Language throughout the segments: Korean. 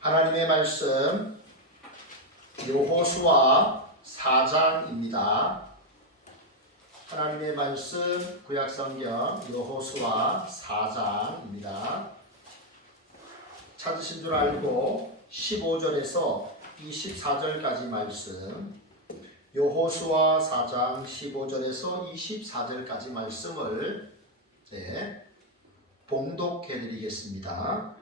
하나님의 말씀 여호수아 4장입니다. 하나님의 말씀 구약성경 여호수아 4장입니다. 찾으신 줄 알고 15절에서 24절까지 말씀, 여호수아 4장 15절에서 24절까지 말씀을 봉독해 드리겠습니다.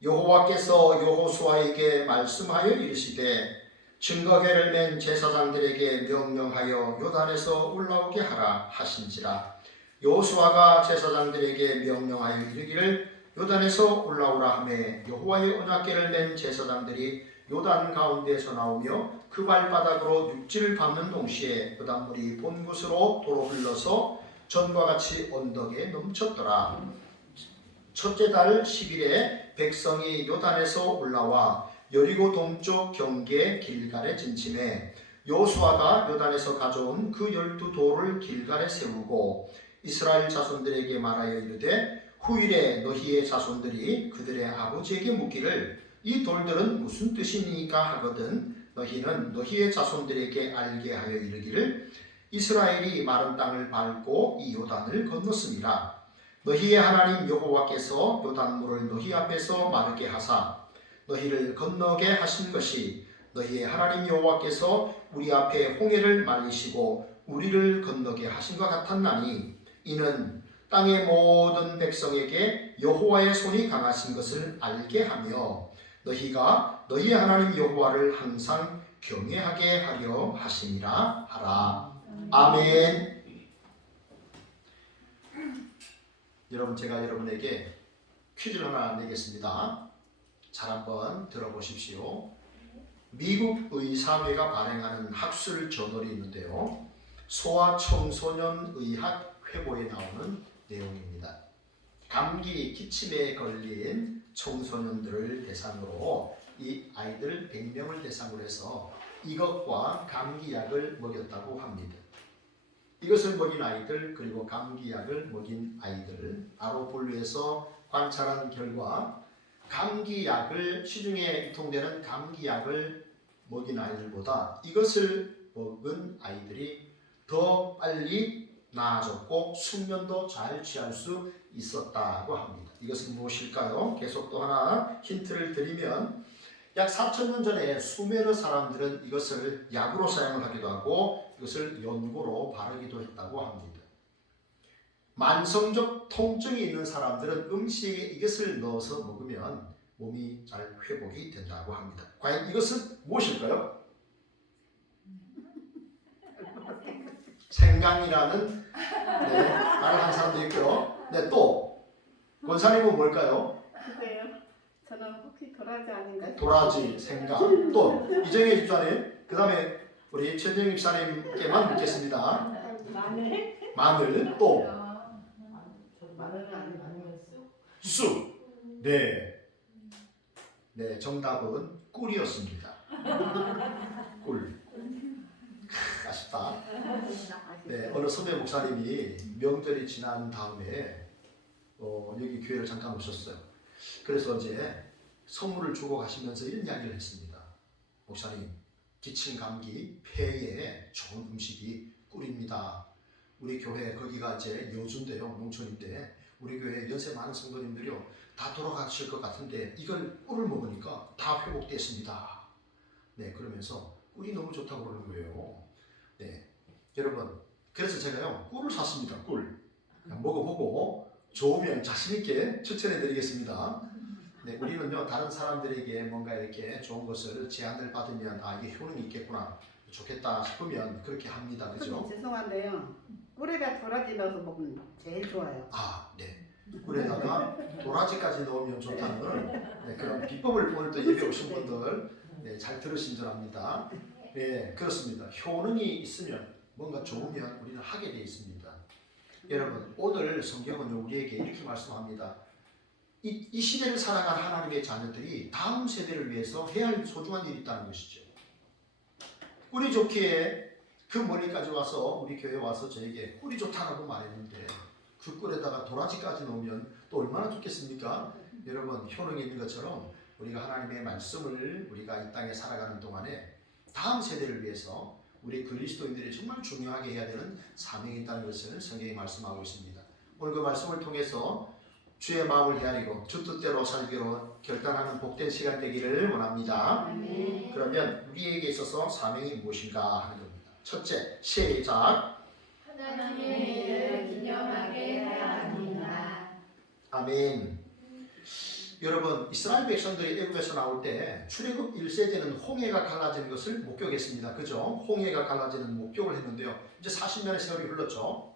여호와께서 여호수아에게 말씀하여 이르시되 증거궤를 맨 제사장들에게 명령하여 요단에서 올라오게 하라 하신지라. 여호수아가 제사장들에게 명령하여 이르기를 요단에서 올라오라 하매 여호와의 언약궤를 맨 제사장들이 요단 가운데서 나오며 그 발바닥으로 육지를 밟는 동시에 요단물이 본 곳으로 도로 흘러서 전과 같이 언덕에 넘쳤더라. 첫째 달 10일에 백성이 요단에서 올라와 여리고 동쪽 경계 길갈에 진침해 여호수아가 요단에서 가져온 그 12돌을 길갈에 세우고 이스라엘 자손들에게 말하여 이르되 후일에 너희의 자손들이 그들의 아버지에게 묻기를 이 돌들은 무슨 뜻이니까 하거든 너희는 너희의 자손들에게 알게 하여 이르기를 이스라엘이 마른 땅을 밟고 이 요단을 건넜음이라. 너희의 하나님 여호와께서 요단물을 너희 앞에서 마르게 하사 너희를 건너게 하신 것이 너희의 하나님 여호와께서 우리 앞에 홍해를 말리시고 우리를 건너게 하신 것 같았나니 이는 땅의 모든 백성에게 여호와의 손이 강하신 것을 알게 하며 너희가 너희의 하나님 여호와를 항상 경외하게 하려 하심이라 하라. 아멘. 여러분, 제가 여러분에게 퀴즈를 하나 내겠습니다. 잘 한번 들어보십시오. 미국 의사회가 발행하는 학술 저널이 있는데요. 소아 청소년 의학 회보에 나오는 내용입니다. 감기, 기침에 걸린 청소년들을 대상으로 이 아이들 100명을 대상으로 해서 이것과 감기약을 먹였다고 합니다. 이것을 먹인 아이들 그리고 감기약을 먹인 아이들 바로 분류해서 관찰한 결과 감기약을 시중에 유통되는 감기약을 먹인 아이들보다 이것을 먹은 아이들이 더 빨리 나아졌고 숙면도 잘 취할 수 있었다고 합니다. 이것은 무엇일까요? 계속 또 하나 힌트를 드리면 약 4,000년 전에 수메르 사람들은 이것을 약으로 사용을 하기도 하고 이것을 연고로 바르기도 했다고 합니다. 만성적 통증이 있는 사람들은 음식에 이것을 넣어서 먹으면 몸이 잘 회복이 된다고 합니다. 과연 이것은 무엇일까요? 생강이라는 말을 한 사람도 있고요. 또 권사님은 뭘까요? 글쎄요. 저는 혹시 도라지 아닌가? 도라지, 생강. 또 이정혜 집사님, 그 다음에 우리 최정 집사님께만 묻겠습니다. 마늘. 또 마늘은 아니면 쑥. 네, 정답은 꿀이었습니다. 꿀. 아쉽다. 네, 어느 선배 목사님이 명절이 지난 다음에 여기 교회를 잠깐 오셨어요. 그래서 이제 선물을 주고 가시면서 이런 이야기를 했습니다. 목사님, 기침, 감기, 폐에 좋은 음식이 꿀입니다. 우리 교회 거기가 이제 여주인데요, 농촌인데 우리 교회 연세 많은 성도님들이요 다 돌아가실 것 같은데 이걸 꿀을 먹으니까 다 회복됐습니다. 네, 그러면서 꿀이 너무 좋다고 그러는 거예요. 네, 여러분, 그래서 제가요 꿀을 샀습니다. 꿀 먹어보고 좋으면 자신 있게 추천해드리겠습니다. 네, 우리는요 다른 사람들에게 뭔가 이렇게 좋은 것을 제안을 받으면 이게 효능이 있겠구나, 좋겠다 싶으면 그렇게 합니다. 그죠? 죄송한데요. 꿀에다 도라지 넣어서 먹으면 제일 좋아요. 네. 꿀에다가 도라지까지 넣으면 좋다는 그런 비법을 오늘 또 예배 오신 분들 잘 들으신 줄 압니다. 네, 그렇습니다. 효능이 있으면 뭔가 좋으면 우리는 하게 되어 있습니다. 여러분, 오늘 성경은 우리에게 이렇게 말씀합니다. 이 시대를 살아가는 하나님의 자녀들이 다음 세대를 위해서 해야 할 소중한 일이 있다는 것이죠. 꿀이 좋기에 그 멀리까지 와서 우리 교회에 와서 저에게 꿀이 좋다라고 말했는데 그 꿀에다가 도라지까지 넣으면 또 얼마나 좋겠습니까? 여러분, 효능이 있는 것처럼 우리가 하나님의 말씀을 우리가 이 땅에 살아가는 동안에 다음 세대를 위해서 우리 그리스도인들이 정말 중요하게 해야 되는 사명이 있다는 것을 성경이 말씀하고 있습니다. 오늘 그 말씀을 통해서 주의 마음을 헤아리고 주 뜻대로 살기로 결단하는 복된 시간 되기를 원합니다. 아멘. 그러면 우리에게 있어서 사명이 무엇인가 하는 겁니다. 첫째, 시작. 하나님의 일을 기념하게 하야 합니다. 아멘. 여러분, 이스라엘 백성들이 애굽에서 나올 때 출애굽 1세대는 홍해가 갈라지는 것을 목격했습니다. 그죠? 홍해가 갈라지는 목격을 했는데요. 이제 40년의 세월이 흘렀죠.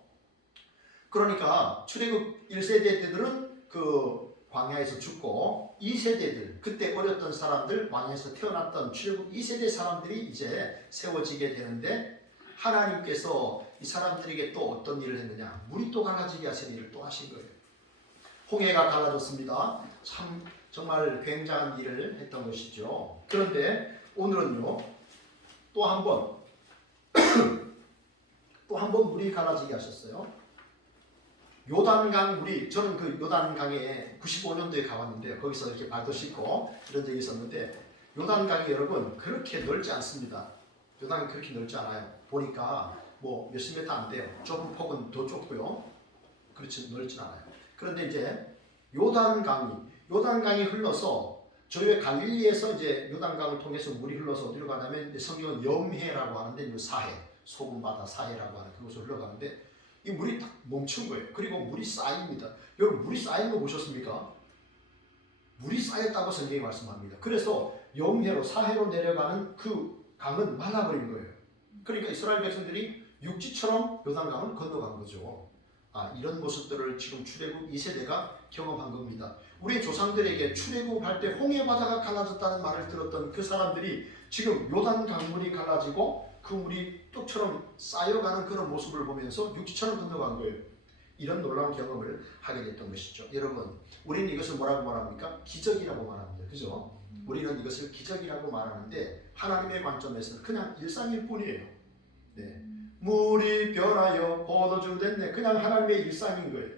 그러니까 출애굽 1세대 때들은 그 광야에서 죽고 2세대들, 그때 어렸던 사람들, 광야에서 태어났던 출애굽 2세대 사람들이 이제 세워지게 되는데 하나님께서 이 사람들에게 또 어떤 일을 했느냐? 물이 또 갈라지게 하신 일을 또 하신 거예요. 홍해가 갈라졌습니다. 참 정말 굉장한 일을 했던 것이죠. 그런데 오늘은요, 또 한 번 물이 갈라지게 하셨어요. 요단강 물이, 저는 그 요단강에 95년도에 가봤는데 거기서 이렇게 발도 씻고 이런 적이 있었는데 요단강이 여러분 그렇게 넓지 않습니다. 요단강이 그렇게 넓지 않아요. 보니까 뭐 몇십 미터 안 돼요. 좁은 폭은 더 좁고요. 그렇지 넓진 않아요. 그런데 이제 요단강이 흘러서 저희 갈릴리에서 이제 요단강을 통해서 물이 흘러서 어디로 가냐면 성경은 염해라고 하는데 이 사해, 소금 바다 사해라고 하는 그곳으로 흘러가는데 이 물이 딱 멈춘 거예요. 그리고 물이 쌓입니다. 여러분 물이 쌓인 거 보셨습니까? 물이 쌓였다고 성경이 말씀합니다. 그래서 염해로 사해로 내려가는 그 강은 말라버린 거예요. 그러니까 이스라엘 백성들이 육지처럼 요단강을 건너간 거죠. 이런 모습들을 지금 출애굽 2세대가 경험한 겁니다. 우리 조상들에게 출애굽할 때 홍해 바다가 갈라졌다는 말을 들었던 그 사람들이 지금 요단 강물이 갈라지고 그 물이 뚝처럼 쌓여가는 그런 모습을 보면서 육지처럼 건너간 거예요. 이런 놀라운 경험을 하게 됐던 것이죠. 여러분, 우리는 이것을 뭐라고 말합니까? 기적이라고 말합니다. 그죠? 우리는 이것을 기적이라고 말하는데 하나님의 관점에서는 그냥 일상일 뿐이에요. 네. 물이 변하여 포도주 됐네. 그냥 하나님의 일상인 거예요.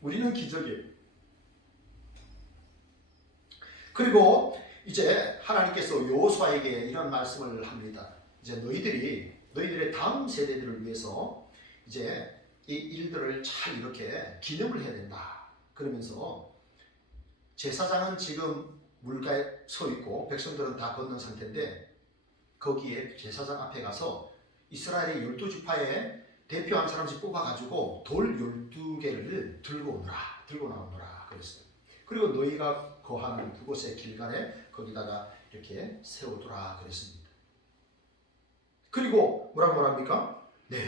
우리는 기적이에요. 그리고 이제 하나님께서 여호수아에게 이런 말씀을 합니다. 이제 너희들의 다음 세대들을 위해서 이제 이 일들을 잘 이렇게 기념을 해야 된다. 그러면서 제사장은 지금 물가에 서 있고 백성들은 다 건넌 상태인데 거기에 제사장 앞에 가서 이스라엘의 12지파에 대표 한 사람씩 뽑아가지고 돌 12개를 들고 나오너라 그랬어요. 그리고 너희가 거하는 그곳의 길간에 거기다가 이렇게 세우더라 그랬습니다. 그리고 뭐라고 말합니까? 네,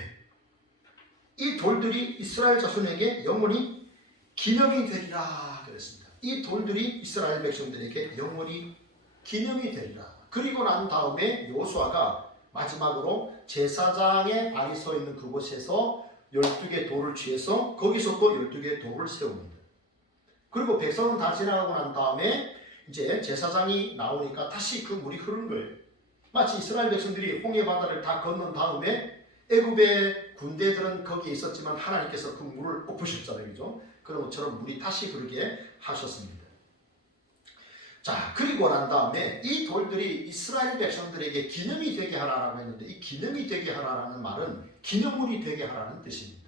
이 돌들이 이스라엘 자손에게 영원히 기념이 되리라 그랬습니다. 이 돌들이 이스라엘 백성들에게 영원히 기념이 되리라. 그리고 난 다음에 여호수아가 마지막으로 제사장의 발이 서 있는 그곳에서 12개 돌을 취해서 거기서 또 12개 돌을 세웁니다. 그리고 백성은 다 지나가고 난 다음에 이제 제사장이 나오니까 다시 그 물이 흐르는 거예요. 마치 이스라엘 백성들이 홍해 바다를 다 건넌 다음에 애굽의 군대들은 거기에 있었지만 하나님께서 그 물을 엎으셨잖아요. 그죠? 그런 것처럼 물이 다시 흐르게 하셨습니다. 자, 그리고 난 다음에 이 돌들이 이스라엘 백성들에게 기념이 되게 하라라고 했는데 이 기념이 되게 하라라는 말은 기념물이 되게 하라는 뜻입니다.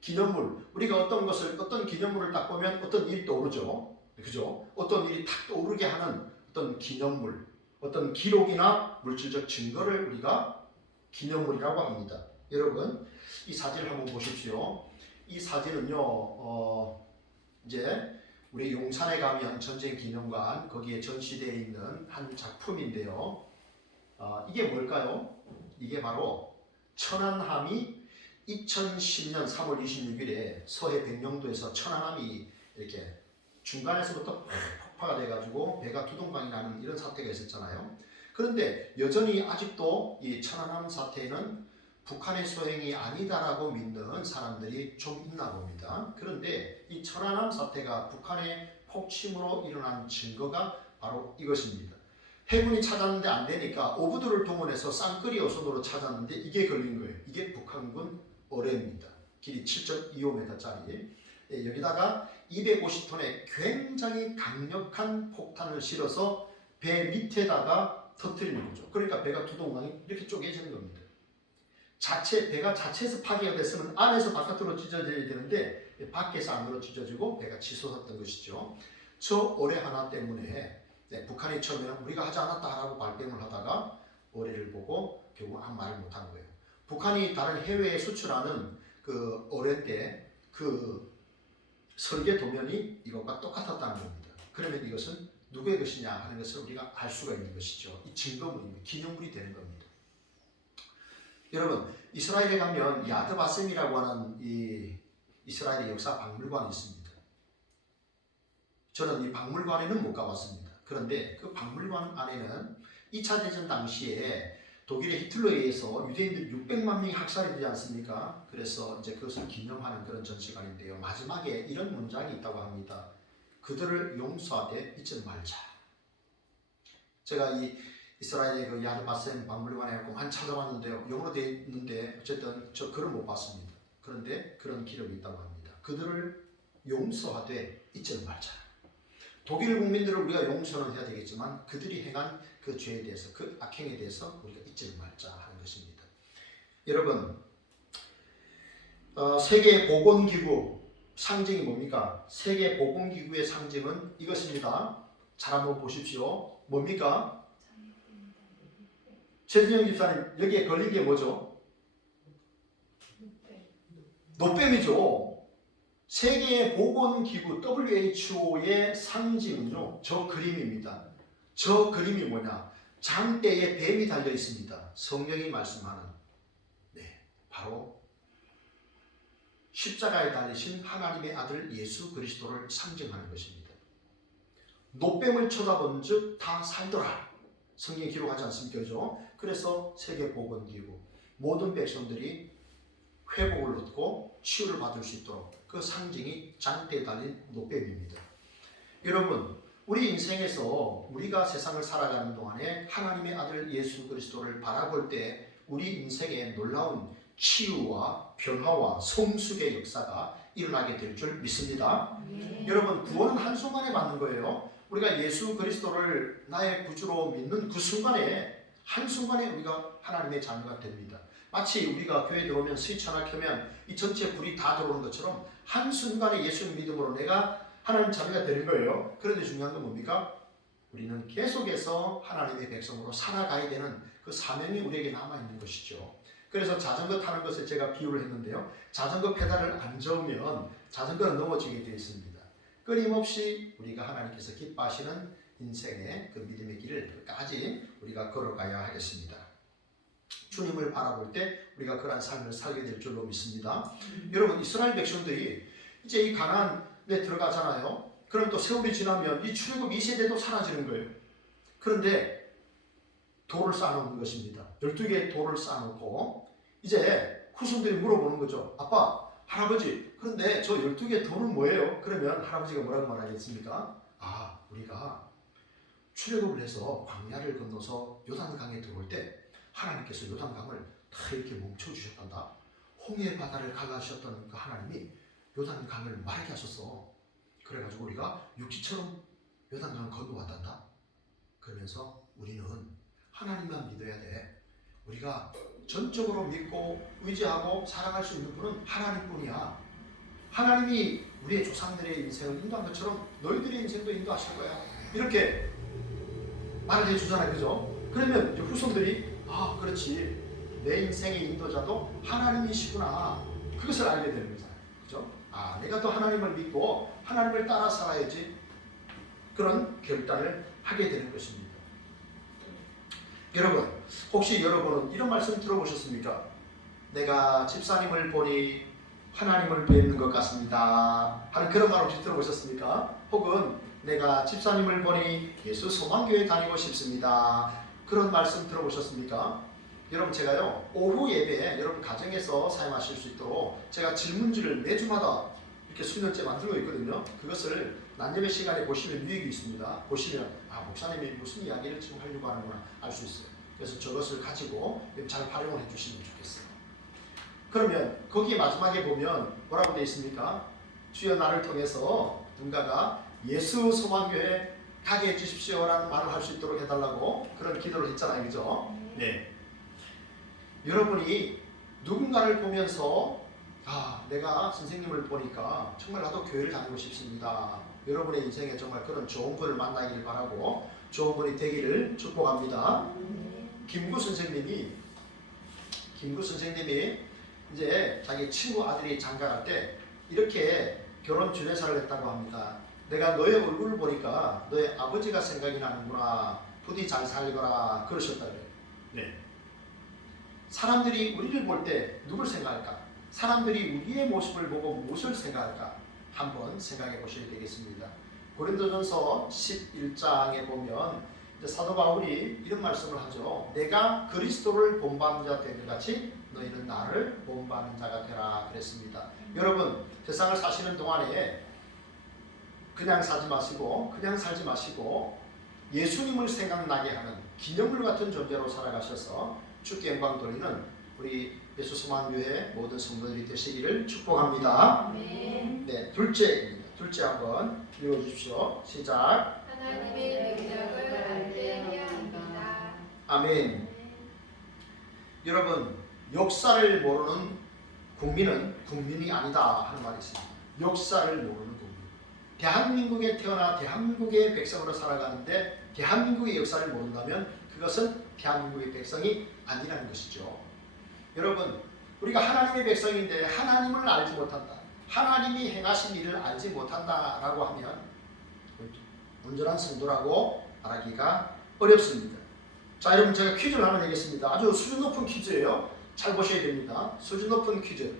기념물, 우리가 어떤 기념물을 딱 보면 어떤 일이 떠오르죠. 그죠? 어떤 일이 탁 떠오르게 하는 어떤 기념물, 어떤 기록이나 물질적 증거를 우리가 기념물이라고 합니다. 여러분, 이 사진을 한번 보십시오. 이 사진은요, 이제 우리 용산에 가면 전쟁기념관 거기에 전시되어 있는 한 작품인데요. 이게 뭘까요? 이게 바로 천안함이 2010년 3월 26일에 서해 백령도에서 천안함이 이렇게 중간에서부터 폭파가 돼가지고 배가 두동강이 나는 이런 사태가 있었잖아요. 그런데 여전히 아직도 이 천안함 사태는 북한의 소행이 아니다라고 믿는 사람들이 좀 있나 봅니다. 그런데 이 천안함 사태가 북한의 폭침으로 일어난 증거가 바로 이것입니다. 해군이 찾았는데 안 되니까 어부들을 동원해서 쌍끌이 어선으로 찾았는데 이게 걸린 거예요. 이게 북한군 어뢰입니다. 길이 7.25m짜리. 여기다가 250톤의 굉장히 강력한 폭탄을 실어서 배 밑에다가 터뜨리는 거죠. 그러니까 배가 두 동강이 이렇게 쪼개지는 겁니다. 배가 자체에서 파괴가 됐으면 안에서 바깥으로 찢어져야 되는데 밖에서 안으로 찢어지고 배가 치솟았던 것이죠. 저 오래 하나 때문에 북한이 처음에는 우리가 하지 않았다라고 발뺌을 하다가 오래를 보고 결국 아무 말을 못한 거예요. 북한이 다른 해외에 수출하는 그 오래 때 그 설계 도면이 이것과 똑같았다는 겁니다. 그러면 이것은 누구의 것이냐 하는 것을 우리가 알 수가 있는 것이죠. 이 증거물입니다. 기념물이 되는 겁니다. 여러분, 이스라엘에 가면 야드바셈이라고 하는 이 이스라엘의 역사 박물관이 있습니다. 저는 이 박물관에는 못 가봤습니다. 그런데 그 박물관 안에는 2차 대전 당시에 독일의 히틀러에 의해서 유대인들 600만 명이 학살이 되지 않습니까? 그래서 이제 그것을 기념하는 그런 전시관인데요. 마지막에 이런 문장이 있다고 합니다. 그들을 용서하되 잊지 말자. 제가 이 이스라엘의 그 야드바셈 박물관에 많이 찾아봤는데요. 영어로 되어 있는데 어쨌든 저 글은 못 봤습니다. 그런데 그런 기록이 있다고 합니다. 그들을 용서하되 잊지 말자. 독일 국민들을 우리가 용서는 해야 되겠지만 그들이 행한 그 죄에 대해서, 그 악행에 대해서 우리가 잊지 말자 하는 것입니다. 여러분, 세계보건기구 상징이 뭡니까? 세계보건기구의 상징은 이것입니다. 잘 한번 보십시오. 뭡니까? 최진영 집사님, 여기에 걸린 게 뭐죠? 노뱀이죠. 세계보건기구 WHO의 상징은요, 저 그림입니다. 저 그림이 뭐냐? 장대에 뱀이 달려 있습니다. 성경이 말씀하는, 바로 십자가에 달리신 하나님의 아들 예수 그리스도를 상징하는 것입니다. 노뱀을 쳐다본 즉 다 살더라. 성경이 기록하지 않습니까? 그죠? 그래서 세계보건기구, 모든 백성들이 회복을 얻고 치유를 받을 수 있도록 그 상징이 장대에 달린 노뱀입니다. 여러분, 우리 인생에서 우리가 세상을 살아가는 동안에 하나님의 아들 예수 그리스도를 바라볼 때 우리 인생에 놀라운 치유와 변화와 성숙의 역사가 일어나게 될 줄 믿습니다. 여러분, 구원은 한순간에 받는 거예요. 우리가 예수 그리스도를 나의 구주로 믿는 그 순간에, 한순간에 우리가 하나님의 자녀가 됩니다. 마치 우리가 교회에 들어오면 스위치 하나 켜면 이 전체 불이 다 들어오는 것처럼 한순간에 예수 믿음으로 내가 하나님 자녀가 되는 거예요. 그런데 중요한 건 뭡니까? 우리는 계속해서 하나님의 백성으로 살아가야 되는 그 사명이 우리에게 남아있는 것이죠. 그래서 자전거 타는 것을 제가 비유를 했는데요. 자전거 페달을 안 저으면 자전거는 넘어지게 되어 있습니다. 끊임없이 우리가 하나님께서 기뻐하시는 인생의 그 믿음의 길을 끝까지 우리가 걸어가야 하겠습니다. 주님을 바라볼 때 우리가 그러한 삶을 살게 될 줄로 믿습니다. 여러분, 이스라엘 백성들이 이제 이 가나안에 들어가잖아요. 그럼 또 세월이 지나면 이 출애굽 2세대도 사라지는 거예요. 그런데 돌을 쌓아놓는 것입니다. 12개의 돌을 쌓아놓고 이제 후손들이 물어보는 거죠. 아빠, 할아버지, 그런데 저 12개의 돌은 뭐예요? 그러면 할아버지가 뭐라고 말하겠습니까? 아, 우리가 출애굽을 해서 광야를 건너서 요단강에 들어올 때 하나님께서 요단강을 다 이렇게 멈춰주셨단다. 홍해 바다를 갈라주셨던 그 하나님이 요단강을 마르게 하셨어. 그래가지고 우리가 육지처럼 요단강을 건너왔단다. 그러면서 우리는 하나님만 믿어야 돼. 우리가 전적으로 믿고 의지하고 사랑할 수 있는 분은 하나님뿐이야. 하나님이 우리의 조상들의 인생을 인도한 것처럼 너희들의 인생도 인도하실 거야. 이렇게 말을 해주잖아요. 그죠? 그러면 이제 후손들이 아, 그렇지. 내 인생의 인도자도 하나님이시구나. 그것을 알게 되는 거잖아요. 그죠? 아, 내가 또 하나님을 믿고 하나님을 따라 살아야지. 그런 결단을 하게 되는 것입니다. 여러분, 혹시 여러분은 이런 말씀 들어보셨습니까? 내가 집사님을 보니 하나님을 뵙는 것 같습니다 하는 그런 말 혹시 들어보셨습니까? 혹은 내가 집사님을 보니 예수 소망교회 다니고 싶습니다. 그런 말씀 들어보셨습니까? 여러분, 제가요 오후 예배에 여러분 가정에서 사용하실 수 있도록 제가 질문지를 매주마다 이렇게 수년째 만들고 있거든요. 그것을 낮예배 시간에 보시면 유익이 있습니다. 보시면 아, 목사님이 무슨 이야기를 지금 하려고 하는구나 알 수 있어요. 그래서 저것을 가지고 잘 활용을 해주시면 좋겠어요. 그러면 거기 마지막에 보면 뭐라고 되어 있습니까? 주여 나를 통해서 누군가가 예수 소망교회 가게 해주십시오라는 말을 할 수 있도록 해달라고 그런 기도를 했잖아요. 그죠? 네. 여러분이 누군가를 보면서 내가 선생님을 보니까 정말 나도 교회를 다니고 싶습니다. 여러분의 인생에 정말 그런 좋은 분을 만나기를 바라고 좋은 분이 되기를 축복합니다. 김구 선생님이 이제 자기 친구 아들이 장가갈 때 이렇게 결혼 주례사를 했다고 합니다. 내가 너의 얼굴을 보니까 너의 아버지가 생각이 나는구나. 부디 잘 살거라. 그러셨다 그래요. 네. 사람들이 우리를 볼 때 누굴 생각할까? 사람들이 우리의 모습을 보고 무엇을 생각할까? 한번 생각해 보셔야 되겠습니다. 고린도전서 11장에 보면 사도 바울이 이런 말씀을 하죠. 내가 그리스도를 본받는 자 되는 같이 너희는 나를 본받는 자가 되라 그랬습니다. 여러분, 세상을 사시는 동안에 그냥 살지 마시고 예수님을 생각나게 하는 기념물 같은 존재로 살아가셔서 주께 영광 돌리는 우리 예수 소망교회 모든 성도들이 되시기를 축복합니다. 네, 둘째 한번 읽어주십시오. 시작. 하나님의 능력을 알게 해야 합니다. 아멘. 여러분, 역사를 모르는 국민은 국민이 아니다 하는 말이 있습니다. 역사를 모르는 국민. 대한민국에 태어나 대한민국의 백성으로 살아가는데 대한민국의 역사를 모른다면 그것은 대한민국의 백성이 아니라는 것이죠. 여러분, 우리가 하나님의 백성인데 하나님을 알지 못한다. 하나님이 행하신 일을 알지 못한다라고 하면 온전한 성도라고 말하기가 어렵습니다. 자, 여러분, 제가 퀴즈를 하나 내겠습니다. 아주 수준 높은 퀴즈예요. 잘 보셔야 됩니다. 수준 높은 퀴즈.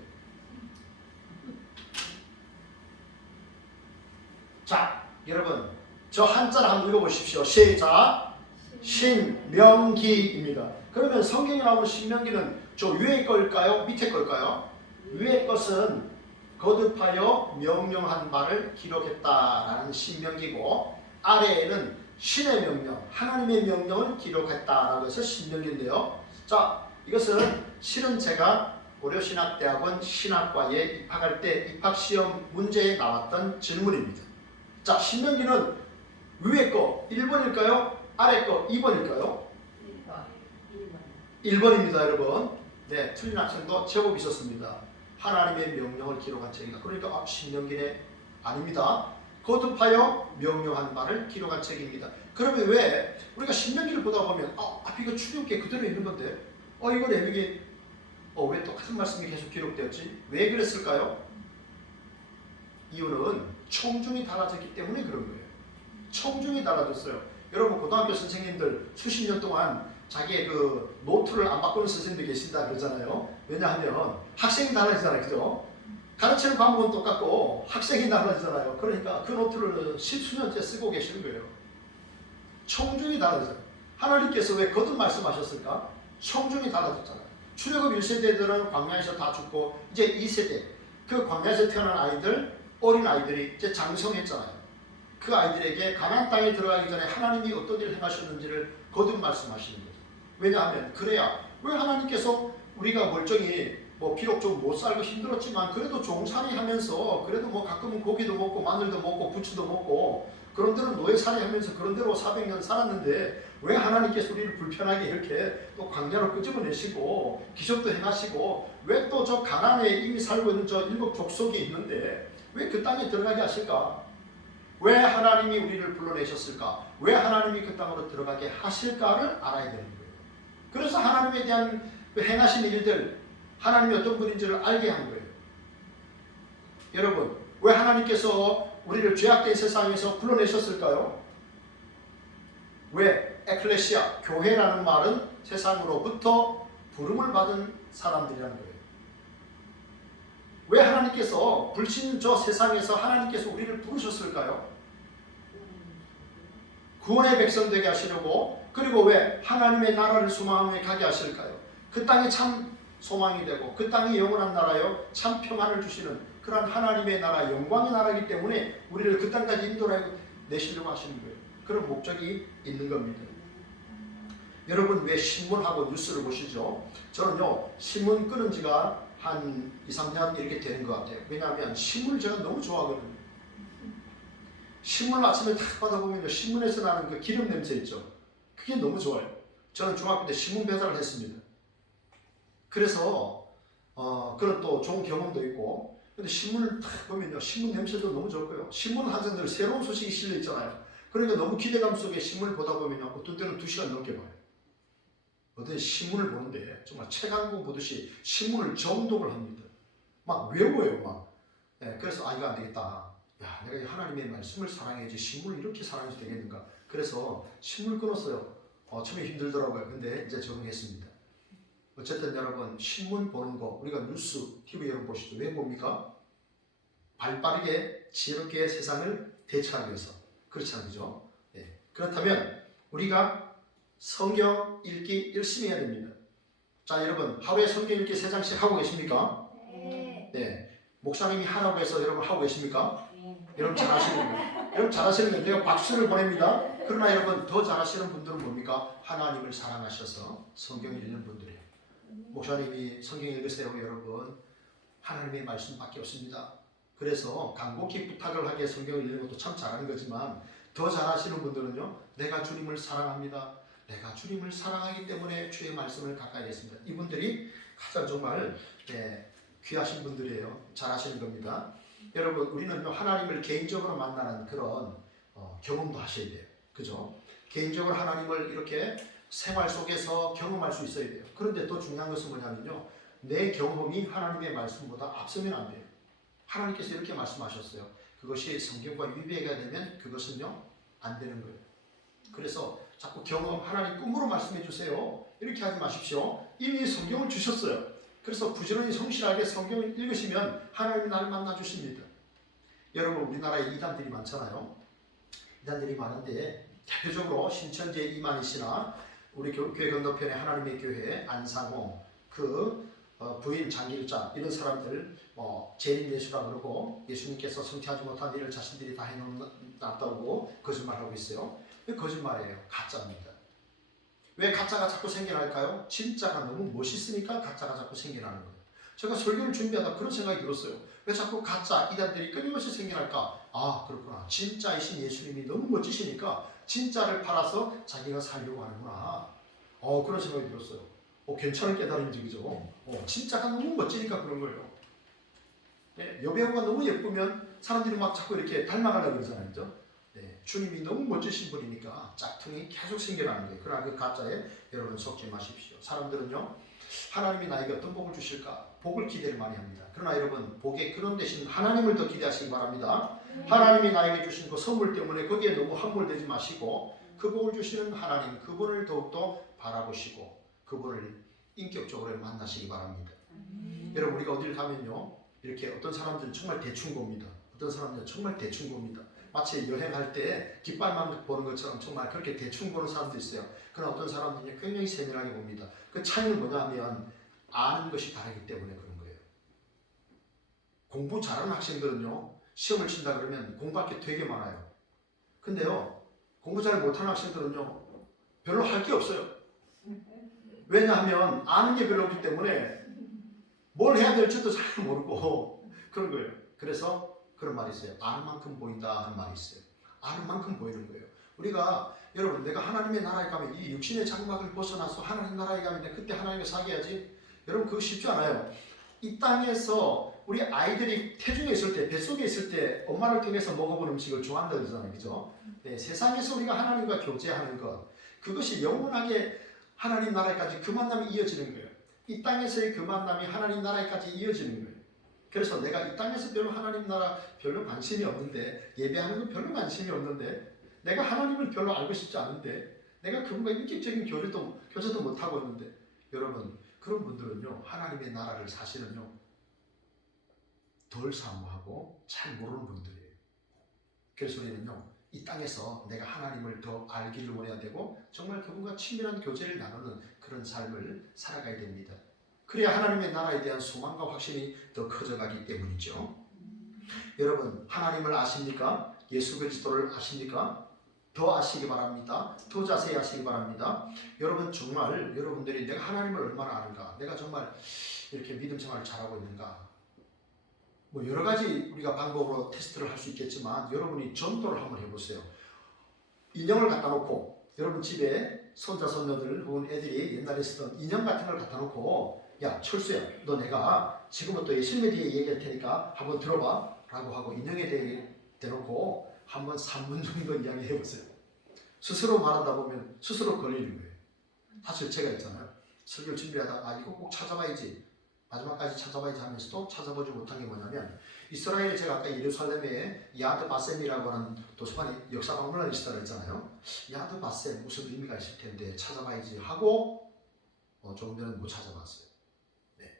자, 여러분, 저 한자를 한번 읽어보십시오. 시작. 신명기입니다. 그러면 성경에 나오는 신명기는 저 위에 걸까요? 밑에 걸까요? 위에 것은 거듭하여 명령한 바를 기록했다라는 신명기고, 아래에는 신의 명령, 하나님의 명령을 기록했다라고 해서 신명기인데요. 자, 이것은 실은 제가 고려신학대학원 신학과에 입학할 때 입학시험 문제에 나왔던 질문입니다. 자, 신명기는 위에 거 1번일까요? 아래 거 2번일까요? 1번입니다, 여러분. 네, 틀린 학생도 제법 있었습니다. 하나님의 명령을 기록한 책이다. 그러니까 신명기네? 아닙니다. 거듭하여 명령한 바를 기록한 책입니다. 그러면 왜 우리가 신명기를 보다 보면 이거 출애굽기에 그대로 있는 건데 이거 레위기 왜 똑같은 말씀이 계속 기록되었지? 왜 그랬을까요? 이유는 청중이 달라졌기 때문에 그런 거예요. 청중이 달라졌어요. 여러분, 고등학교 선생님들 수십 년 동안 자기의 그 노트를 안 바꾸는 선생님들이 계신다 그러잖아요. 왜냐하면 학생이 달라지잖아요. 그죠? 가르치는 과목은 똑같고 학생이 달라지잖아요. 그러니까 그 노트를 십수년째 쓰고 계시는 거예요. 청중이 달라져요. 하나님께서 왜 거듭 말씀하셨을까? 청중이 달라졌잖아요. 출애굽 1세대들은 광야에서 다 죽고 이제 2세대 그 광야에서 태어난 아이들, 어린 아이들이 이제 장성했잖아요. 그 아이들에게 가나안 땅에 들어가기 전에 하나님이 어떤 일을 행하셨는지를 거듭 말씀하시는 거죠. 왜냐하면 그래야 왜 하나님께서 우리가 멀쩡히 비록 좀 못 살고 힘들었지만 그래도 종살이 하면서 그래도 가끔은 고기도 먹고 마늘도 먹고 부추도 먹고 그런 대로 노예살이 하면서 그런 대로 400년 살았는데 왜 하나님께서 우리를 불편하게 이렇게 또 광야로 끄집어내시고 기적도 행하시고 왜 또 저 가나안에 이미 살고 있는 저 7 족속이 있는데 왜 그 땅에 들어가게 하실까? 왜 하나님이 우리를 불러내셨을까? 왜 하나님이 그 땅으로 들어가게 하실까를 알아야 되는 거예요. 그래서 하나님에 대한 그 행하신 일들, 하나님이 어떤 분인지를 알게 한 거예요. 여러분, 왜 하나님께서 우리를 죄악된 세상에서 불러내셨을까요? 왜? 에클레시아, 교회라는 말은 세상으로부터 부름을 받은 사람들이라는 거예요. 왜 하나님께서 불신 저 세상에서 하나님께서 우리를 부르셨을까요? 구원의 백성 되게 하시려고. 그리고 왜 하나님의 나라를 소망하며 가게 하실까요? 그 땅이 참 소망이 되고 그 땅이 영원한 나라요 참 평안을 주시는 그런 하나님의 나라, 영광의 나라이기 때문에 우리를 그 땅까지 인도내시려고 하시는 거예요. 그런 목적이 있는 겁니다. 여러분, 왜 신문하고 뉴스를 보시죠? 저는요, 신문 끊은 지가 한 2, 3년 이렇게 되는 것 같아요. 왜냐하면 신문을 제가 너무 좋아하거든요. 신문을 아침에 탁 받아보면요, 신문에서 나는 그 기름 냄새 있죠. 그게 너무 좋아요. 저는 중학교 때 신문 배달을 했습니다. 그래서 그런 또 좋은 경험도 있고, 근데 신문을 탁 보면요, 신문 냄새도 너무 좋고요. 신문은 항상 늘 새로운 소식이 실려 있잖아요. 그러니까 너무 기대감 속에 신문을 보다 보면요, 어떤 때는 2시간 넘게 봐요. 어떤 신문을 보는데 정말 책 한 권 보듯이 신문을 정독을 합니다. 막 외워요, 막. 네, 그래서 이거 안 되겠다. 야, 내가 이 하나님의 말씀을 사랑해야지 신문을 이렇게 사랑해도 되겠는가. 그래서 신문을 끊었어요. 처음에 힘들더라고요. 근데 이제 적응했습니다. 어쨌든 여러분, 신문 보는 거, 우리가 뉴스, TV 여러분 보시죠. 왜 봅니까? 발빠르게 지혜롭게 세상을 대처하기 위해서. 그렇잖아요, 그죠? 네. 그렇다면 우리가 성경 읽기 열심히 해야 됩니다. 자, 여러분, 하루에 성경 읽기 3장씩 하고 계십니까? 네. 네. 목사님이 하라고 해서 여러분 하고 계십니까? 여러분 잘하시는 거예요. 여러분 잘하시는 거예요. 제가 박수를 보냅니다. 그러나 여러분, 더 잘하시는 분들은 뭡니까? 하나님을 사랑하셔서 성경 읽는 분들이에요. 목사님이 성경 읽으세요, 여러분. 하나님의 말씀밖에 없습니다. 그래서 간곡히 부탁을 하게 성경을 읽는 것도 참 잘하는 거지만, 더 잘하시는 분들은요, 내가 주님을 사랑합니다. 내가 주님을 사랑하기 때문에 주의 말씀을 가까이 했습니다. 이분들이 가장 정말 귀하신 분들이에요. 잘하시는 겁니다. 여러분, 우리는요, 하나님을 개인적으로 만나는 그런 경험도 하셔야 돼요. 그죠? 개인적으로 하나님을 이렇게 생활 속에서 경험할 수 있어야 돼요. 그런데 또 중요한 것은 뭐냐면요, 내 경험이 하나님의 말씀보다 앞서면 안 돼요. 하나님께서 이렇게 말씀하셨어요. 그것이 성경과 위배가 되면 그것은요, 안 되는 거예요. 그래서 자꾸 경험, 하나님 꿈으로 말씀해 주세요, 이렇게 하지 마십시오. 이미 성경을 주셨어요. 그래서 부지런히 성실하게 성경을 읽으시면 하나님이 나를 만나 주십니다. 여러분, 우리나라에 이단들이 많잖아요. 이단들이 많은데 대표적으로 신천지에 이만희 씨나 우리 교회 건너편에 하나님의 교회 안상호, 부인 장길자, 이런 사람들 재림 예수라 그러고 예수님께서 성취하지 못한 일을 자신들이 다 해놓았다고 거짓말하고 있어요. 거짓말이에요. 가짜입니다. 왜 가짜가 자꾸 생겨날까요? 진짜가 너무 멋있으니까 가짜가 자꾸 생겨나는 거예요. 제가 설교를 준비하다 그런 생각이 들었어요. 왜 자꾸 가짜 이단들이 끊임없이 생겨날까? 그렇구나. 진짜이신 예수님이 너무 멋지시니까 진짜를 팔아서 자기가 살려고 하는구나. 그런 생각이 들었어요. 괜찮은 깨달음이지, 그죠? 진짜가 너무 멋지니까 그런 거예요. 네, 여배우가 너무 예쁘면 사람들이 막 자꾸 이렇게 닮아가려고 그러잖아요, 그죠? 네, 주님이 너무 멋지신 분이니까 짝퉁이 계속 생겨나는 거예요. 그러나 그 가짜에 여러분 속지 마십시오. 사람들은요, 하나님이 나에게 어떤 복을 주실까? 복을 기대를 많이 합니다. 그러나 여러분, 복의 근원 대신 하나님을 더 기대하시기 바랍니다. 하나님이 나에게 주신 그 선물 때문에 거기에 너무 함몰되지 마시고, 그 복을 주시는 하나님, 그분을 더욱더 바라보시고 그분을 인격적으로 만나시기 바랍니다. 여러분, 우리가 어딜 가면요, 이렇게 어떤 사람들은 정말 대충 봅니다. 어떤 사람들은 정말 대충 봅니다. 마치 여행할 때 깃발만 보는 것처럼 정말 그렇게 대충 보는 사람도 있어요. 그러나 어떤 사람들은 굉장히 세밀하게 봅니다. 그 차이는 뭐냐면 아는 것이 다르기 때문에 그런 거예요. 공부 잘하는 학생들은요, 시험을 친다 그러면 공부할 게 되게 많아요. 근데요, 공부 잘 못하는 학생들은요, 별로 할 게 없어요. 왜냐하면 아는 게 별로 없기 때문에 뭘 해야 될지도 잘 모르고 그런 거예요. 그래서 그런 말이 있어요. 아는 만큼 보인다 하는 말이 있어요. 아는 만큼 보이는 거예요. 우리가, 여러분, 내가 하나님의 나라에 가면, 이 육신의 장막을 벗어나서 하나님 나라에 가면 그때 하나님과 사귀어야지. 여러분, 그거 쉽지 않아요. 이 땅에서 우리 아이들이 태중에 있을 때, 뱃속에 있을 때 엄마를 통해서 먹어본 음식을 좋아한다 그러잖아요, 그죠? 네, 세상에서 우리가 하나님과 교제하는 것, 그것이 영원하게 하나님 나라에까지 그 만남이 이어지는 거예요. 이 땅에서의 그 만남이 하나님 나라에까지 이어지는 거예요. 그래서 내가 이 땅에서 별로 하나님 나라 별로 관심이 없는데, 예배하는 건 별로 관심이 없는데, 내가 하나님을 별로 알고 싶지 않은데, 내가 그분과 인격적인 교제도 못하고 있는데, 여러분, 그런 분들은요, 하나님의 나라를 사실은요, 덜 사모하고 잘 모르는 분들이에요. 그래서 우리는요, 이 땅에서 내가 하나님을 더 알기를 원해야 되고, 정말 그분과 친밀한 교제를 나누는 그런 삶을 살아가야 됩니다. 그래야 하나님의 나라에 대한 소망과 확신이 더 커져가기 때문이죠. 여러분, 하나님을 아십니까? 예수 그리스도를 아십니까? 더 아시기 바랍니다. 더 자세히 아시기 바랍니다. 여러분, 정말 여러분들이 내가 하나님을 얼마나 아는가, 내가 정말 이렇게 믿음 생활을 잘하고 있는가, 뭐 여러 가지 우리가 방법으로 테스트를 할 수 있겠지만 여러분이 전도를 한번 해보세요. 인형을 갖다 놓고 여러분 집에 손자 손녀들 혹은 애들이 옛날에 쓰던 인형 같은 걸 갖다 놓고 야 철수야 너 내가 지금부터 예수님에 대해 얘기할 테니까 한번 들어봐 라고 하고 인형에 대해 대놓고 한번 3분 정도 이야기해 보세요. 스스로 말하다 보면 스스로 걸리는 거예요. 사실 제가 있잖아요. 설교를 준비하다가 이거 꼭 찾아봐야지 마지막까지 찾아봐야지 하면서도 찾아보지 못한 게 뭐냐면 이스라엘에 제가 아까 예루살렘에 야드 바셈이라고 하는 도서관이 역사박물관이 있다고 했잖아요. 야드 바셈 무슨 의미가 있을 텐데 찾아봐야지 하고 조금 전에 못 찾아봤어요. 네.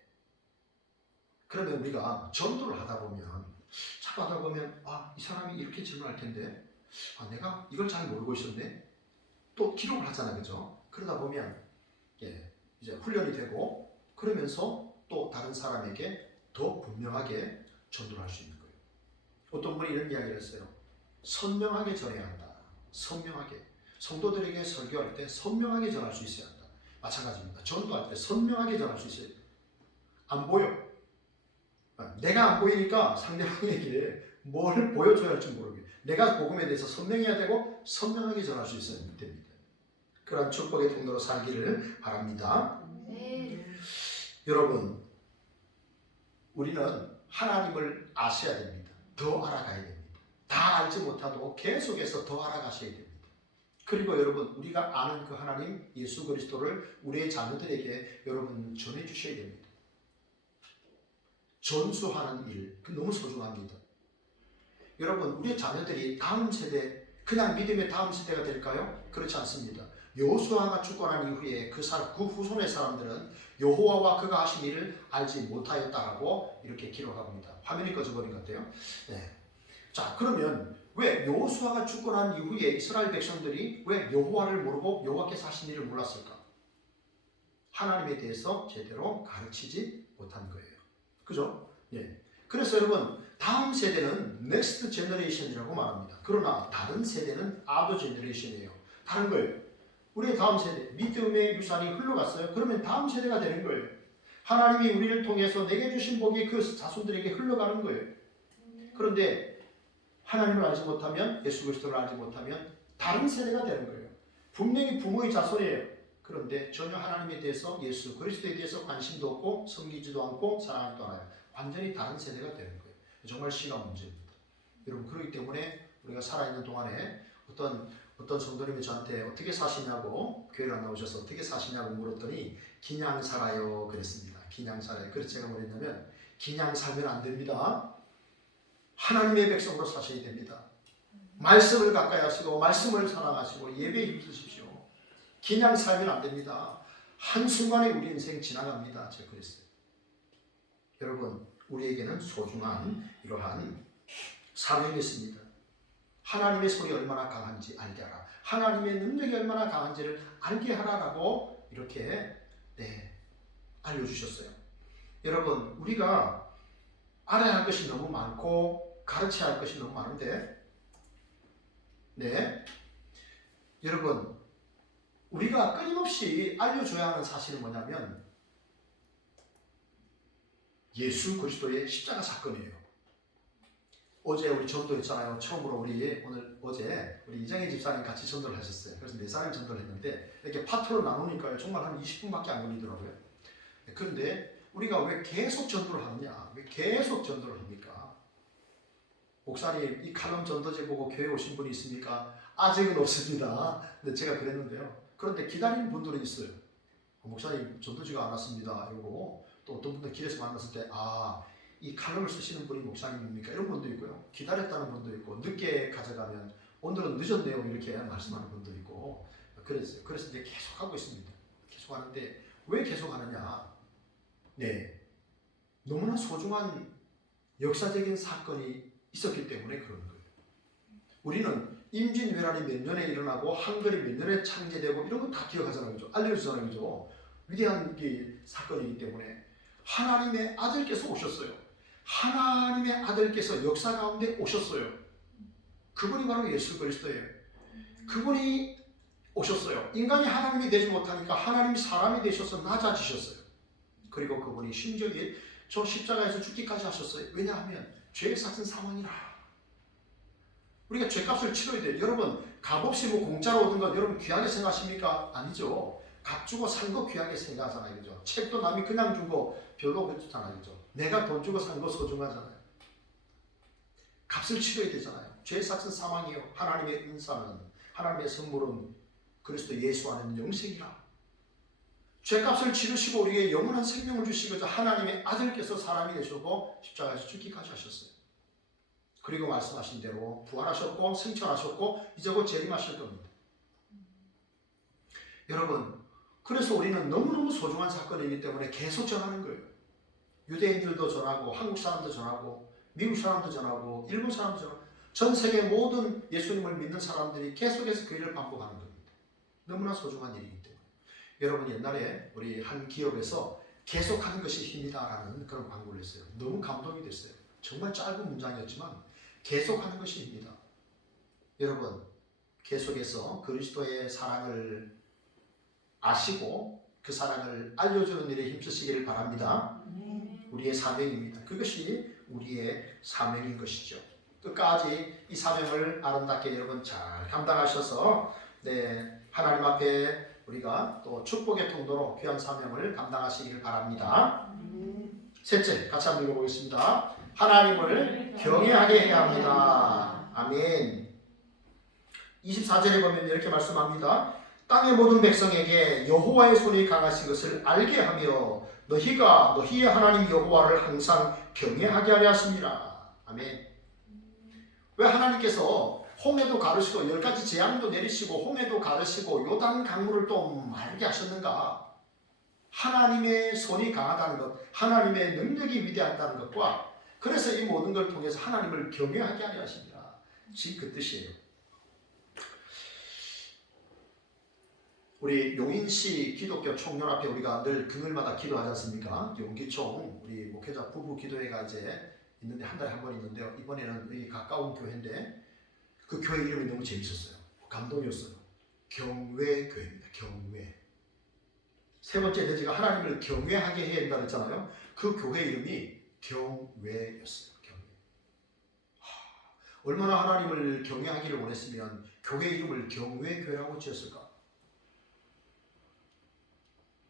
그러면 우리가 전도를 하다 보면 자꾸 하다 보면 이 사람이 이렇게 질문할 텐데 내가 이걸 잘 모르고 있었네. 또 기록을 하잖아요, 그죠? 그러다 보면 이제 훈련이 되고 그러면서 또 다른 사람에게 더 분명하게 전도를 할 수 있는 거예요. 어떤 분이 이런 이야기를 했어요. 선명하게 전해야 한다. 선명하게. 성도들에게 설교할 때 선명하게 전할 수 있어야 한다. 마찬가지입니다. 전도할 때 선명하게 전할 수 있어야 한다. 안 보여. 내가 안 보이니까 상대방에게 뭘 보여줘야 할지 모르게. 내가 복음에 대해서 선명해야 되고 선명하게 전할 수 있어야 됩니다. 그런 축복의 통로로 살기를 바랍니다. 네. 여러분, 우리는 하나님을 아셔야 됩니다. 더 알아가야 됩니다. 다 알지 못하도 계속해서 더 알아가셔야 됩니다. 그리고 여러분, 우리가 아는 그 하나님 예수 그리스도를 우리의 자녀들에게 여러분 전해주셔야 됩니다. 전수하는 일, 그 너무 소중합니다. 여러분, 우리의 자녀들이 다음 세대, 그냥 믿음의 다음 세대가 될까요? 그렇지 않습니다. 여호수아가 주권한 이후에 그 후손의 사람들은 여호와와 그가 하신 일을 알지 못하였다라고 이렇게 기록합니다. 화면이 꺼져버린 것 같아요. 네. 자, 그러면 왜 여호수아가 주권한 이후에 이스라엘 백성들이 왜 여호와를 모르고 여호와께서 하신 일을 몰랐을까? 하나님에 대해서 제대로 가르치지 못한 거예요. 그죠? 예. 그래서 여러분, 다음 세대는 넥스트 제너레이션이라고 말합니다. 그러나 다른 세대는 아더 제너레이션이에요. 다른 거예요. 우리의 다음 세대, 믿음의 유산이 흘러갔어요. 그러면 다음 세대가 되는 거예요. 하나님이 우리를 통해서 내게 주신 복이 그 자손들에게 흘러가는 거예요. 그런데 하나님을 알지 못하면, 예수 그리스도를 알지 못하면 다른 세대가 되는 거예요. 분명히 부모의 자손이에요. 그런데 전혀 하나님에 대해서, 예수 그리스도에 대해서 관심도 없고 섬기지도 않고 사랑하지도 않아요. 완전히 다른 세대가 되는 거예요. 정말 심한 문제입니다. 여러분, 그렇기 때문에 우리가 살아있는 동안에 어떤 성도님이 저한테 어떻게 사시냐고, 교회를 안 나오셔서 어떻게 사시냐고 물었더니 그냥 살아요 그랬습니다. 그냥 살아요. 그래서 제가 뭐랬냐면 그냥 살면 안 됩니다. 하나님의 백성으로 사셔야 됩니다. 말씀을 가까이 하시고 말씀을 사랑하시고 예배에 힘쓰십시오. 그냥 살면 안 됩니다. 한순간에 우리 인생 지나갑니다. 제가 그랬어요. 여러분, 우리에게는 소중한 이러한 사명이 있습니다. 하나님의 손이 얼마나 강한지 알게 하라. 하나님의 능력이 얼마나 강한지를 알게 하라라고 이렇게 알려주셨어요. 여러분, 우리가 알아야 할 것이 너무 많고 가르쳐야 할 것이 너무 많은데 여러분, 우리가 끊임없이 알려줘야 하는 사실은 뭐냐면 예수 그리스도의 십자가 사건이에요. 어제 우리 전도했잖아요. 처음으로 어제 우리 이정희 집사님 같이 전도를 하셨어요. 그래서 4사람 전도를 했는데 이렇게 파트로 나누니까요. 정말 한 20분밖에 안 걸리더라고요. 그런데 우리가 왜 계속 전도를 하느냐? 왜 계속 전도를 합니까? 목사님, 이 칼럼 전도제 보고 교회 오신 분이 있습니까? 아직은 없습니다. 근데 제가 그랬는데요. 그런데 기다리는 분들은 있어요. 목사님, 전도지가 안 왔습니다. 이러고 또 어떤 분들 길에서 만났을 때 이 칼럼을 쓰시는 분이 목사님입니까? 이런 분도 있고요. 기다렸다는 분도 있고 늦게 가져가면 오늘은 늦었네요. 이렇게 말씀하는 분도 있고 그랬어요. 그래서 이제 계속 하고 있습니다. 계속 하는데 왜 계속 하느냐? 너무나 소중한 역사적인 사건이 있었기 때문에 그런 거예요. 우리는 임진왜란이 몇 년에 일어나고 한글이 몇 년에 창제되고 이런 거 다 기억하잖아요. 그죠? 알려주잖아요. 그죠? 위대한 사건이기 때문에 하나님의 아들께서 오셨어요. 하나님의 아들께서 역사 가운데 오셨어요. 그분이 바로 예수 그리스도예요. 그분이 오셨어요. 인간이 하나님이 되지 못하니까 하나님이 사람이 되셔서 낮아지셨어요. 그리고 그분이 심지어 저 십자가에서 죽기까지 하셨어요. 왜냐하면 죄의 삭은 사망이라. 우리가 죄값을 치러야 돼요. 여러분 값없이 뭐 공짜로 얻은 것 여러분 귀하게 생각하십니까? 아니죠. 값 주고 산 거 귀하게 생각하잖아요. 그죠? 책도 남이 그냥 주고 별로 그렇잖아요. 그죠? 내가 돈 주고 산 거 소중하잖아요. 값을 치러야 되잖아요. 죄의 삭은 사망이요. 하나님의 은사는 하나님의 선물은 그리스도 예수 안에는 영생이라. 죄값을 치르시고 우리에게 영원한 생명을 주시고자 하나님의 아들께서 사람이 되시고 십자가에서 죽기까지 하셨어요. 그리고 말씀하신 대로 부활하셨고 승천하셨고 이제 곧 재림하실 겁니다. 여러분 그래서 우리는 너무너무 소중한 사건이기 때문에 계속 전하는 거예요. 유대인들도 전하고 한국 사람도 전하고 미국 사람도 전하고 일본 사람도 전하고 전 세계 모든 예수님을 믿는 사람들이 계속해서 그 일을 반복하는 겁니다. 너무나 소중한 일이기 때문에. 여러분 옛날에 우리 한 기업에서 계속하는 것이 힘이다라는 그런 광고를 했어요. 너무 감동이 됐어요. 정말 짧은 문장이었지만 계속하는 것이 힘이다. 여러분 계속해서 그리스도의 사랑을 아시고 그 사랑을 알려주는 일에 힘쓰시기를 바랍니다. 우리의 사명입니다. 그것이 우리의 사명인 것이죠. 끝까지 이 사명을 아름답게 여러분 잘 감당하셔서 하나님 앞에 우리가 또 축복의 통로로 귀한 사명을 감당하시기를 바랍니다. 셋째, 같이 한번 읽어보겠습니다. 하나님을 경외하게 해야 합니다. 아멘. 24절에 보면 이렇게 말씀합니다. 땅의 모든 백성에게 여호와의 손이 강하신 것을 알게 하며 너희가 너희의 하나님 여호와를 항상 경외하게 하려 하십니다. 아멘. 왜 하나님께서 홍해도 가르시고 10가지 재앙도 내리시고 홍해도 가르시고 요단 강물을 또 마르게 하셨는가? 하나님의 손이 강하다는 것, 하나님의 능력이 위대하다는 것과 그래서 이 모든 걸 통해서 하나님을 경외하게 하려 하십니다. 지금 그 뜻이에요. 우리 용인시 기독교 총련 앞에 우리가 늘 금요일마다 기도하지 않습니까? 용기총 우리 목회자 부부 기도회가 이제 있는데 한 달에 한 번 있는데요. 이번에는 여기 가까운 교회인데 그 교회 이름이 너무 재밌었어요. 감동이었어요. 경외교회입니다. 경외. 세 번째 내지가 하나님을 경외하게 해야 된다고 했잖아요. 그 교회 이름이 경외였어요. 경외. 얼마나 하나님을 경외하기를 원했으면 교회 이름을 경외교회라고 지었을까?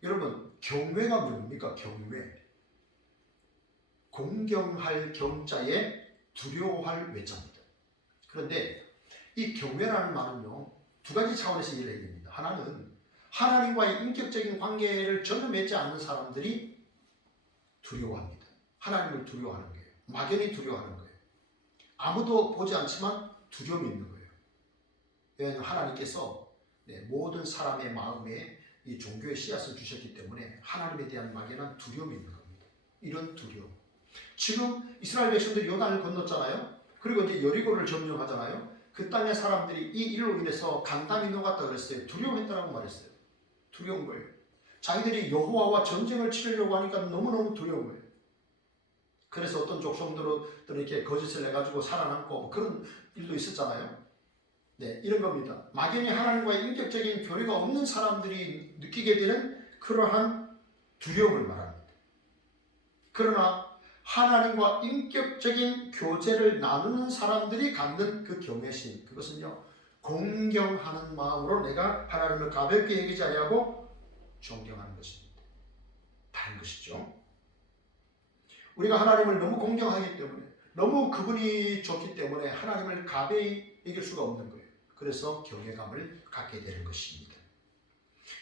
여러분 경외가 뭡니까? 경외. 공경할 경자에 두려워할 외자입니다. 그런데 이 경외라는 말은요 2가지 차원에서 이해를 해야 됩니다. 하나는 하나님과의 인격적인 관계를 전혀 맺지 않는 사람들이 두려워합니다. 하나님을 두려워하는 거예요. 막연히 두려워하는 거예요. 아무도 보지 않지만 두려움이 있는 거예요. 왜냐하면 하나님께서 모든 사람의 마음에 이 종교의 씨앗을 주셨기 때문에 하나님에 대한 막연한 두려움이 있는 겁니다. 이런 두려움. 지금 이스라엘 백성들이 요단을 건넜잖아요. 그리고 이제 여리고를 점령하잖아요. 그 땅의 사람들이 이 일로 인해서 간담이 녹았다 그랬어요. 두려워했다라고 말했어요. 두려운 거예요. 자기들이 여호와와 전쟁을 치르려고 하니까 너무너무 두려운 거예요. 그래서 어떤 족속들은 이렇게 거짓을 내가지고 살아남고 그런 일도 있었잖아요. 이런 겁니다. 막연히 하나님과의 인격적인 교류가 없는 사람들이 느끼게 되는 그러한 두려움을 말합니다. 그러나 하나님과 인격적인 교제를 나누는 사람들이 갖는 그 경외심, 그것은요 공경하는 마음으로 내가 하나님을 가볍게 여기지 아니하고 존경하는 것입니다. 다른 것이죠. 우리가 하나님을 너무 공경하기 때문에 너무 그분이 좋기 때문에 하나님을 가벼이 여길 수가 없는 거예요. 그래서 경외감을 갖게 되는 것입니다.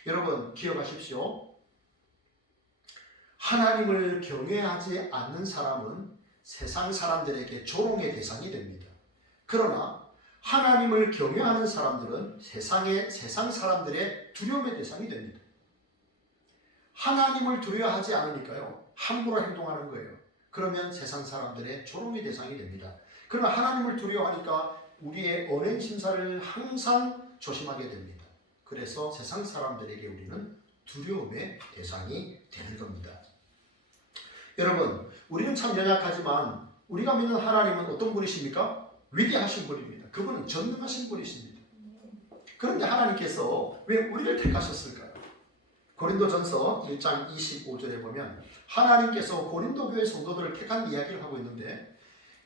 여러분 기억하십시오. 하나님을 경외하지 않는 사람은 세상 사람들에게 조롱의 대상이 됩니다. 그러나 하나님을 경외하는 사람들은 세상 사람들의 두려움의 대상이 됩니다. 하나님을 두려워하지 않으니까요 함부로 행동하는 거예요. 그러면 세상 사람들의 조롱의 대상이 됩니다. 그러나 하나님을 두려워하니까 우리의 언행 심사를 항상 조심하게 됩니다. 그래서 세상 사람들에게 우리는 두려움의 대상이 되는 겁니다. 여러분, 우리는 참 연약하지만 우리가 믿는 하나님은 어떤 분이십니까? 위대하신 분입니다. 그분은 전능하신 분이십니다. 그런데 하나님께서 왜 우리를 택하셨을까요? 고린도전서 1장 25절에 보면 하나님께서 고린도 교회 성도들을 택한 이야기를 하고 있는데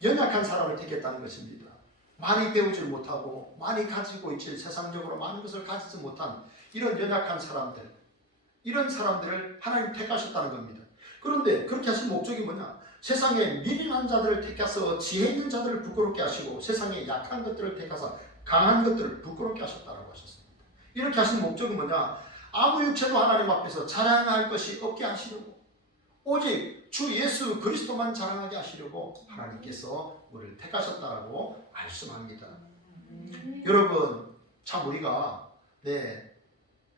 연약한 사람을 택했다는 것입니다. 많이 배우질 못하고 많이 가지고 있지 세상적으로 많은 것을 가지지 못한 이런 연약한 사람들, 이런 사람들을 하나님 택하셨다는 겁니다. 그런데 그렇게 하신 목적이 뭐냐? 세상에 미련한 자들을 택해서 지혜 있는 자들을 부끄럽게 하시고 세상에 약한 것들을 택해서 강한 것들을 부끄럽게 하셨다고 하셨습니다. 이렇게 하신 목적은 뭐냐? 아무 육체도 하나님 앞에서 자랑할 것이 없게 하시려고, 오직 주 예수 그리스도만 자랑하게 하시려고 하나님께서 우리를 택하셨다라고 말씀합니다. 여러분, 참 우리가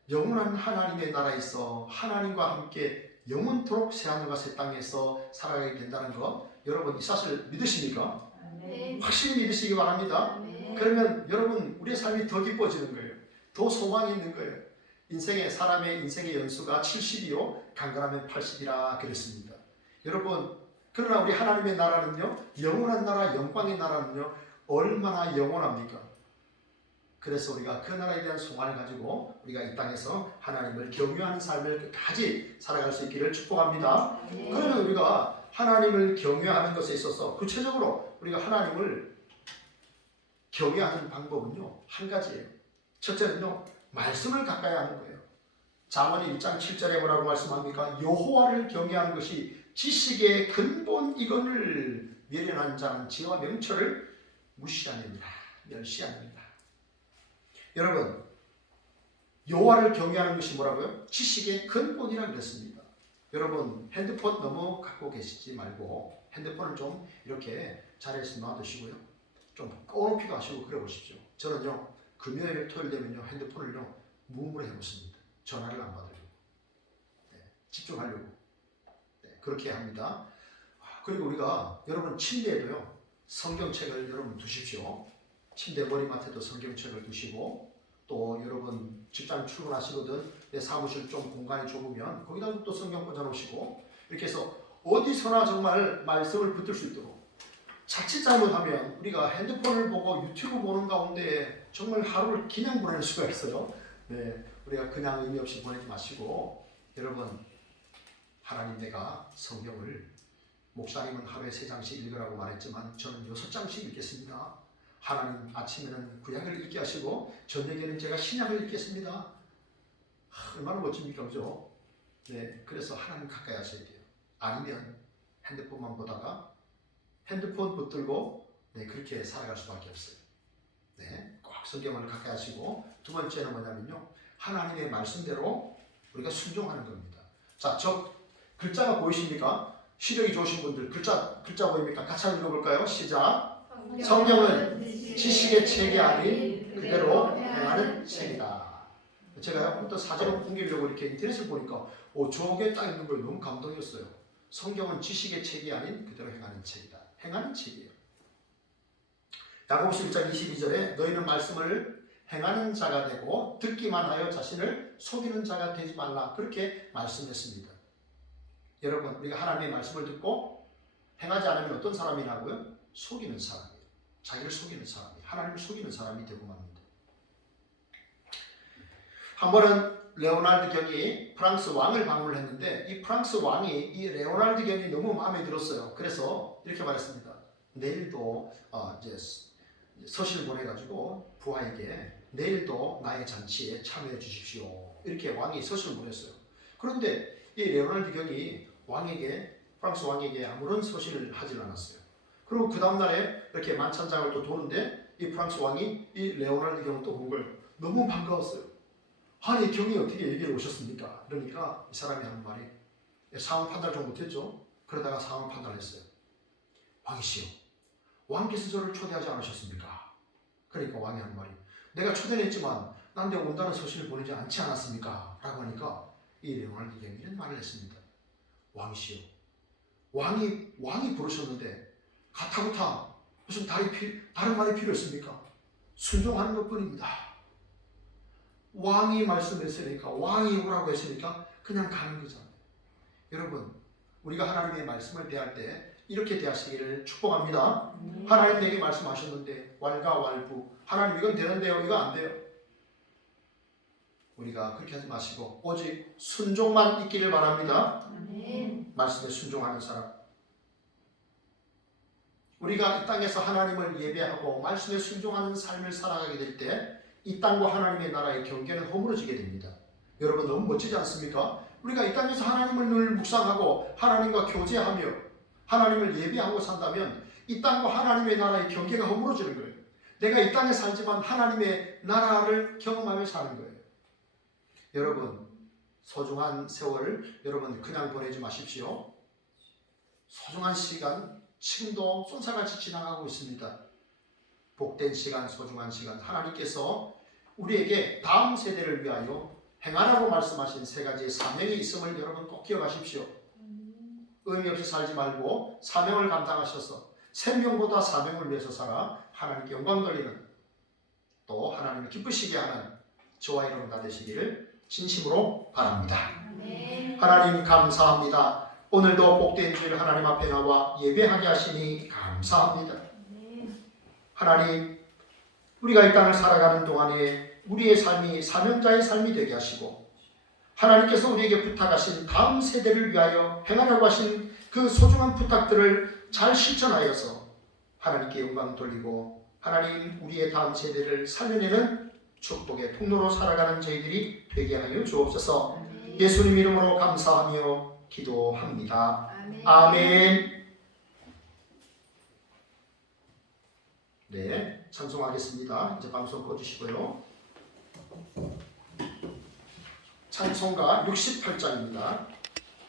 영원한 하나님의 나라에서 하나님과 함께 영원토록 새하늘과 새 땅에서 살아가게 된다는 것, 여러분 이 사실 믿으십니까? 네. 확실히 믿으시기 바랍니다. 네. 그러면 여러분 우리의 삶이 더 기뻐지는 거예요. 더 소망이 있는 거예요. 사람의 인생의 연수가 70이요 강건하면 80이라 그랬습니다. 여러분, 그러나 우리 하나님의 나라는요, 영원한 나라, 영광의 나라는요 얼마나 영원합니까? 그래서 우리가 그 나라에 대한 소망을 가지고 우리가 이 땅에서 하나님을 경외하는 삶을 끝까지 살아갈 수 있기를 축복합니다. 네. 그러면 우리가 하나님을 경외하는 것에 있어서 구체적으로 우리가 하나님을 경외하는 방법은요 한 가지예요. 첫째는요, 말씀을 가까이 하는 거예요. 잠언 1장 7절에 뭐라고 말씀합니까? 여호와를 경외하는 것이 지식의 근본이거늘 미련한 자는 지혜와 명철을 무시하느니라, 멸시하느니라. 여러분, 여호와를 경외하는 것이 뭐라고요? 지식의 근본이라 그랬습니다. 여러분, 핸드폰 너무 갖고 계시지 말고 핸드폰을 좀 이렇게 자리에서 놔두시고요, 좀 꺼놓기도 하시고 그래 보십시오. 저는요, 금요일, 토요일 되면요 핸드폰을요 무음으로 해놓습니다. 전화를 안 받으려고, 집중하려고, 그렇게 합니다. 그리고 우리가 여러분 침대에도요 성경책을 여러분 두십시오. 침대 머리맡에도 성경책을 두시고, 또 여러분 직장 출근하시거든 내 사무실 좀 공간이 좁으면 거기다 또 성경 꽂아 놓으시고, 이렇게 해서 어디서나 정말 말씀을 붙들 수 있도록. 자칫 잘못하면 우리가 핸드폰을 보고 유튜브 보는 가운데 정말 하루를 그냥 보낼 수가 있어요. 우리가 그냥 의미 없이 보내지 마시고, 여러분, 하나님 내가 성경을, 목사님은 하루에 3장씩 읽으라고 말했지만 저는 6장씩 읽겠습니다. 하나님 아침에는 구약을 읽게 하시고 저녁에는 제가 신약을 읽겠습니다. 얼마나 멋집니까, 그죠? 그래서 하나님 가까이 하셔야 돼요. 아니면 핸드폰만 보다가 핸드폰 붙들고 그렇게 살아갈 수밖에 없어요. 꼭 성경을 가까이 하시고, 두 번째는 뭐냐면요, 하나님의 말씀대로 우리가 순종하는 겁니다. 자, 저 글자가 보이십니까? 시력이 좋으신 분들 글자 보입니까? 같이 한번 읽어볼까요? 시작. 성경은 지식의 책이 아닌 그대로 행하는 책이다. 제가요 또 사진을 옮기려고 이렇게 인터넷을 보니까 저게 딱 있는 거예요. 너무 감동이었어요. 성경은 지식의 책이 아닌 그대로 행하는 책이다. 행하는 책이에요. 야고보서 1장 22절에 너희는 말씀을 행하는 자가 되고 듣기만 하여 자신을 속이는 자가 되지 말라, 그렇게 말씀했습니다. 여러분, 우리가 하나님의 말씀을 듣고 행하지 않으면 어떤 사람이라고요? 속이는 사람이에요. 자기를 속이는 사람이, 하나님을 속이는 사람이 되고 맙니다. 한 번은 레오나르드 경이 프랑스 왕을 방문을 했는데 이 프랑스 왕이 이 레오나르드 경이 너무 마음에 들었어요. 그래서 이렇게 말했습니다. 내일도 이제 서신을 보내가지고 부하에게 내일도 나의 잔치에 참여해 주십시오, 이렇게 왕이 서신을 보냈어요. 그런데 이 레오나르드 경이 프랑스 왕에게 아무런 서신을 하질 않았어요. 그리고 그 다음날에 이렇게 만찬장을 또 도는데 이 프랑스 왕이 이 레오나르드 경을 또 본 거예요. 너무 반가웠어요. 아니, 경이 어떻게 여기에 오셨습니까? 그러니까 이 사람이 하는 말이, 상황 판단을 좀 못했죠. 그러다가 상황 판단을 했어요. 왕이시여, 왕께서 저를 초대하지 않으셨습니까? 그러니까 왕이 하는 말이, 내가 초대는 했지만 나한테 온다는 서신을 보내지 않지 않았습니까? 라고 하니까 이 레오나르드 경이 이런 말을 했습니다. 왕이시여, 왕이 부르셨는데 가타부타 무슨 다른 말이 필요했습니까? 순종하는 것뿐입니다. 왕이 말씀했으니까, 왕이 오라고 했으니까 그냥 가는 거잖아요. 여러분, 우리가 하나님의 말씀을 대할 때 이렇게 대하시기를 축복합니다. 하나님 내게 말씀하셨는데 왈가왈부, 하나님 이건 되는데요, 이거 안 돼요. 우리가 그렇게 하지 마시고 오직 순종만 있기를 바랍니다. 아멘. 말씀에 순종하는 사람. 우리가 이 땅에서 하나님을 예배하고 말씀에 순종하는 삶을 살아가게 될 때 이 땅과 하나님의 나라의 경계는 허물어지게 됩니다. 여러분 너무 멋지지 않습니까? 우리가 이 땅에서 하나님을 늘 묵상하고 하나님과 교제하며 하나님을 예배하고 산다면 이 땅과 하나님의 나라의 경계가 허물어지는 거예요. 내가 이 땅에 살지만 하나님의 나라를 경험하며 사는 거예요. 여러분 소중한 세월을 여러분 그냥 보내지 마십시오. 소중한 시간 지금도 쏜살같이 지나가고 있습니다. 복된 시간, 소중한 시간, 하나님께서 우리에게 다음 세대를 위하여 행하라고 말씀하신 세 가지의 사명이 있음을 여러분 꼭 기억하십시오. 의미 없이 살지 말고 사명을 감당하셔서 생명보다 사명을 위해서 살아 하나님께 영광 돌리는, 또 하나님을 기쁘시게 하는 저와 여러분 다 되시기를 진심으로 바랍니다. 아멘. 하나님 감사합니다. 오늘도 복된 주일 하나님 앞에 나와 예배하게 하시니 감사합니다. 하나님, 우리가 이 땅을 살아가는 동안에 우리의 삶이 사명자의 삶이 되게 하시고 하나님께서 우리에게 부탁하신 다음 세대를 위하여 행하라고 하신 그 소중한 부탁들을 잘 실천하여서 하나님께 영광 돌리고 하나님 우리의 다음 세대를 살려내는 축복의 통로로 살아가는 저희들이 되게 하여 주옵소서. 예수님 이름으로 감사하며 기도합니다. 아멘. 네, 찬송하겠습니다. 이제 방송 꺼주시고요. 찬송가 68장입니다.